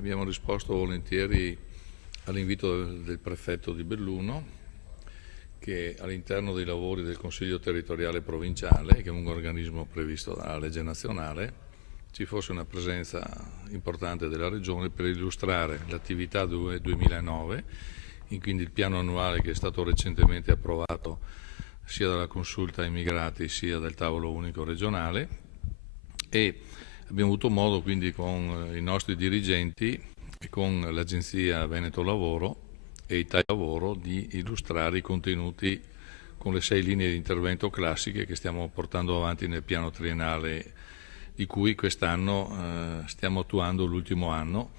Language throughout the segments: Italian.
abbiamo risposto volentieri all'invito del prefetto di Belluno, che all'interno dei lavori del Consiglio territoriale provinciale, che è un organismo previsto dalla legge nazionale, ci fosse una presenza importante della Regione per illustrare l'attività 2009, quindi il piano annuale che è stato recentemente approvato sia dalla consulta immigrati sia dal tavolo unico regionale, e abbiamo avuto modo quindi con i nostri dirigenti e con l'agenzia Veneto Lavoro e Italia Lavoro di illustrare i contenuti con le 6 linee di intervento classiche che stiamo portando avanti nel piano triennale, di cui quest'anno stiamo attuando l'ultimo anno,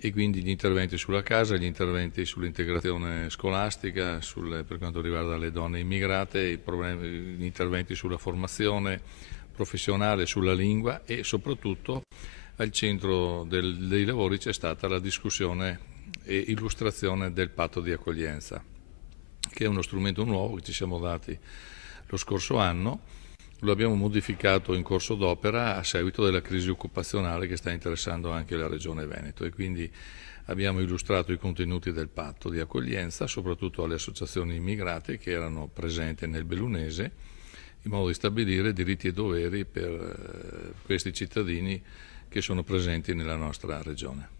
e quindi gli interventi sulla casa, gli interventi sull'integrazione scolastica, per quanto riguarda le donne immigrate, gli interventi sulla formazione professionale, sulla lingua, e soprattutto al centro dei lavori c'è stata la discussione e illustrazione del patto di accoglienza, che è uno strumento nuovo che ci siamo dati lo scorso anno. Lo abbiamo modificato in corso d'opera a seguito della crisi occupazionale che sta interessando anche la Regione Veneto, e quindi abbiamo illustrato i contenuti del patto di accoglienza soprattutto alle associazioni immigrate che erano presenti nel bellunese, in modo di stabilire diritti e doveri per questi cittadini che sono presenti nella nostra Regione.